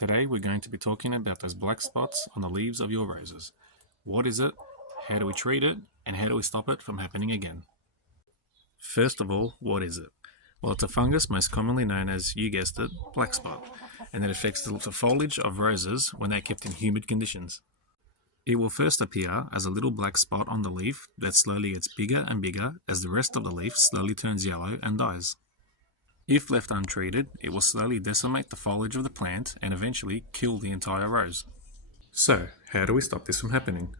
Today we're going to be talking about those black spots on the leaves of your roses. What is it? How do we treat it? And how do we stop it from happening again? First of all, what is it? Well, it's a fungus most commonly known as, you guessed it, black spot, and it affects the foliage of roses when they're kept in humid conditions. It will first appear as a little black spot on the leaf that slowly gets bigger and bigger as the rest of the leaf slowly turns yellow and dies. If left untreated, it will slowly decimate the foliage of the plant and eventually kill the entire rose. So, how do we stop this from happening?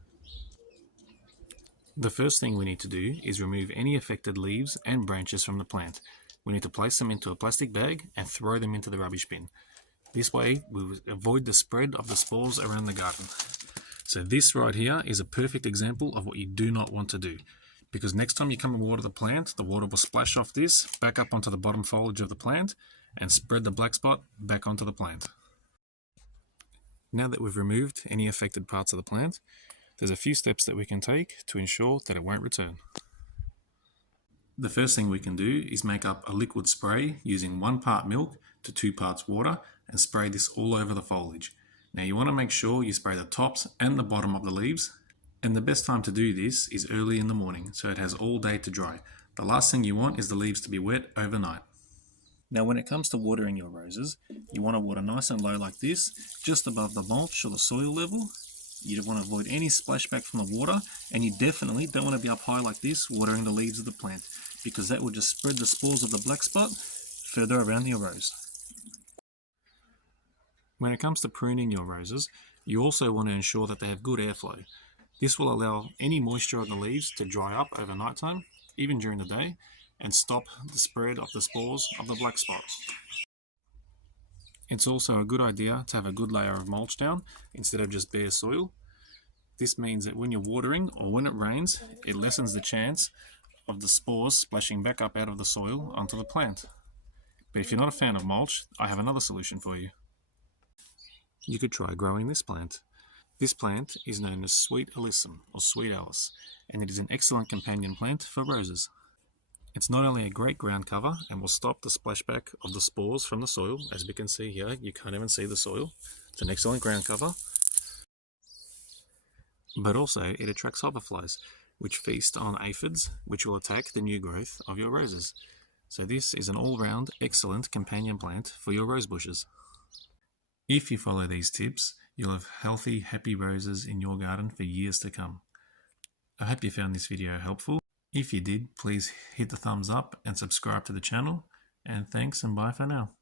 The first thing we need to do is remove any affected leaves and branches from the plant. We need to place them into a plastic bag and throw them into the rubbish bin. This way, we will avoid the spread of the spores around the garden. So this right here is a perfect example of what you do not want to do. Because next time you come and water the plant, the water will splash off this, back up onto the bottom foliage of the plant, and spread the black spot back onto the plant. Now that we've removed any affected parts of the plant, there's a few steps that we can take to ensure that it won't return. The first thing we can do is make up a liquid spray using 1 part milk to 2 parts water and spray this all over the foliage. Now you want to make sure you spray the tops and the bottom of the leaves, and the best time to do this is early in the morning so it has all day to dry. The last thing you want is the leaves to be wet overnight. Now when it comes to watering your roses, you want to water nice and low like this, just above the mulch or the soil level. You want to avoid any splashback from the water, and you definitely don't want to be up high like this watering the leaves of the plant, because that will just spread the spores of the black spot further around your rose. When it comes to pruning your roses, you also want to ensure that they have good airflow. This will allow any moisture on the leaves to dry up over night time, even during the day, and stop the spread of the spores of the black spot. It's also a good idea to have a good layer of mulch down instead of just bare soil. This means that when you're watering or when it rains, it lessens the chance of the spores splashing back up out of the soil onto the plant. But if you're not a fan of mulch, I have another solution for you. You could try growing this plant. This plant is known as Sweet Alyssum or Sweet Alice, and it is an excellent companion plant for roses. It's not only a great ground cover and will stop the splashback of the spores from the soil. As we can see here, you can't even see the soil. It's an excellent ground cover. But also it attracts hoverflies, which feast on aphids, which will attack the new growth of your roses. So this is an all-round excellent companion plant for your rose bushes. If you follow these tips, you'll have healthy, happy roses in your garden for years to come. I hope you found this video helpful. If you did, please hit the thumbs up and subscribe to the channel. And thanks and bye for now.